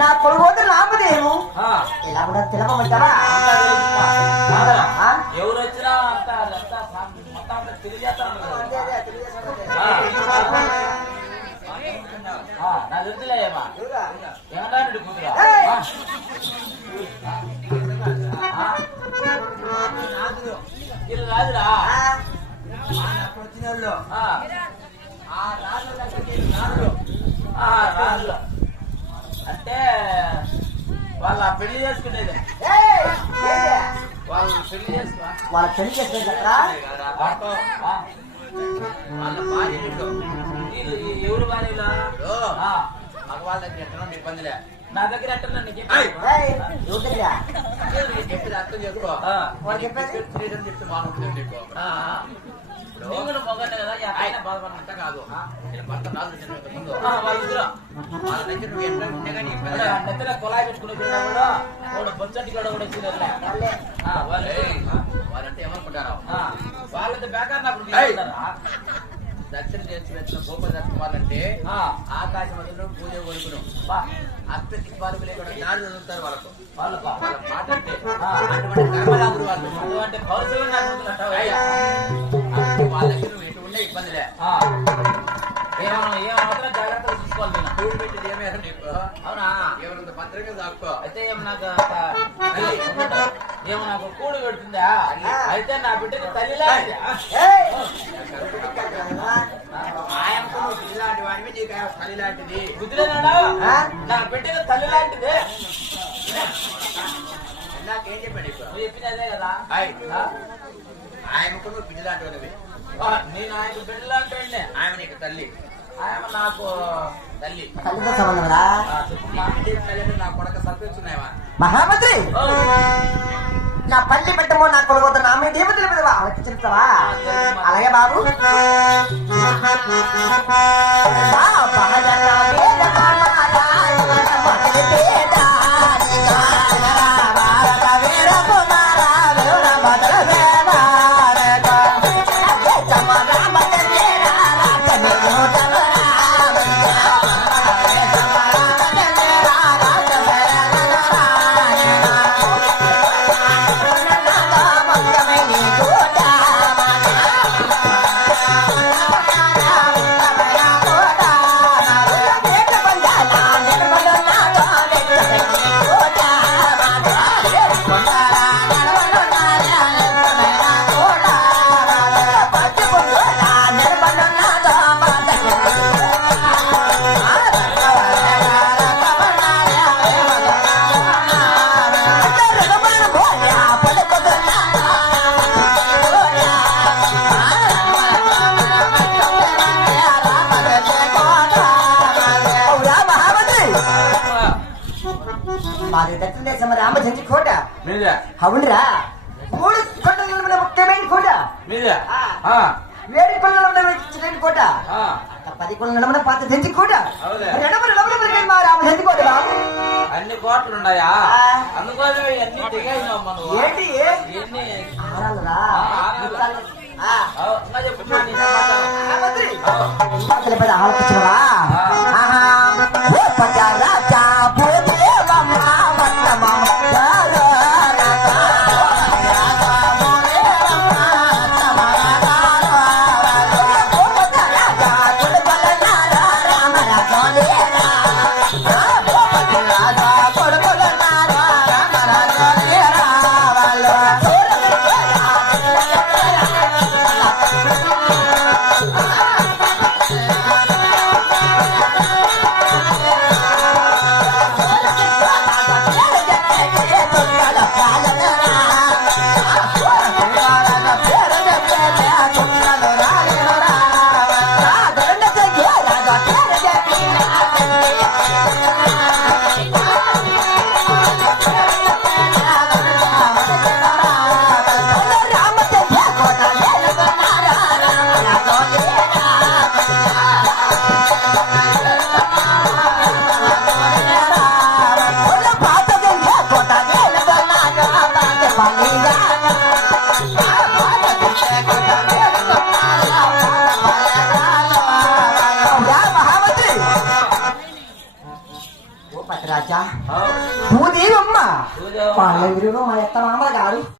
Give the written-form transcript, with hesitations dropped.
నా కొడుకు నామదేము ఎలా కూడా తెలపమంటావా? ఎవరు వచ్చినా అంతా మొత్తం అంతా తెలియజేస్తాను. నా తెలుసులేమా ఏమన్నాడు కూతురా? ఇది రాదురా రాజులో అంటే వాళ్ళ పెళ్లి చేసుకునేది. వాళ్ళు పెళ్లి చేసుకో వాళ్ళ పెళ్లి చేసుకునే వాళ్ళ భార్యలు ఎవరు భార్యలు మగవాళ్ళ దగ్గర ఎట్టనో ఇబ్బందిలే. నా దగ్గర ఎట్టన్నా నీకు చెప్పేది అర్థం చేసుకో. చెప్తే బాగుంటుంది నీకు. నేను మొగనే కదా ఆయన బాధపడినంత కాదు. భర్త రాజు ముందు వాళ్ళ దగ్గర నువ్వు ఎట్లా ఉంటే కానీ నెత్తగా కొలాయి పెట్టుకుని కూడా బొచ్చటి కూడా వచ్చినట్లే. వాళ్ళంటే ఏమనుకుంటారు? వాళ్ళంటే బేకార్ నాకు దక్షిణ చేసి వచ్చిన గోప దక్షిణ వాళ్ళంటే ఆకాశ మధ్యలో పూజ కొడుకును అత్త చిప్పాలు లేకుండా నాడు చదువుతారు వాళ్ళకు. వాళ్ళ మాట అంటే అటువంటి కర్మలాగురు వాళ్ళు. అటువంటి పౌరుషమే నాకు వాళ్ళ దగ్గర నువ్వు ఎటు ఉండే ఇబ్బందిలే. ఏమాత్రం జాగ్రత్తగా చూసుకోవాలి. నేను కూడి పెట్టేది ఏమేరా నీకు? అవునా? ఏమన్నా భద్రంగా దాక్కో. అయితే ఏమో నాకు కూడు పెడుతుందా? అయితే నా బిడ్డకి తల్లిలా ఆయనకు నువ్వు పిల్లి లాంటి వాడివి, నీకు తల్లి లాంటిది. గుర్తులేనాడా? నా బిడ్డకి తల్లి లాంటిది. నాకేం చెప్పాడు ఇప్పుడు? నువ్వు చెప్పింది అదే కదా. ఆయనకు నువ్వు పిల్లి లాంటి వాడివి. నేను ఆయనకు బిడ్డ లాంటి వాడినే. ఆయన నీకు తల్లి, ఆయన నాకు తల్లి. తల్లితో సంబంధం రా. తల్లి నా కొడక సర్పేస్తున్నాయా? మహామంత్రి నా పల్లి పెట్టమో నా కొడుకు నా మీద ఏమో తెలియదువా? వాళ్ళకి చెప్తావా? అలాగే బాబు. రామచంద్ర కోట అవునరా? 3 కొండల ముఖ్యమైన కోట, 7 కొండల కోట, 10 కొండల పాత చెంచి కోట, మా రామచంద్ర కోట. అన్ని కోట్లు ఉన్నాయా? అందుకోసం అన్ని దిగాయినా ఏంటి ఆలోచించవా? రాజా ఆ, భూదేవమ్మ భూదేవమ్మ. మా నలుగురు మా ఎత్త మామ గారు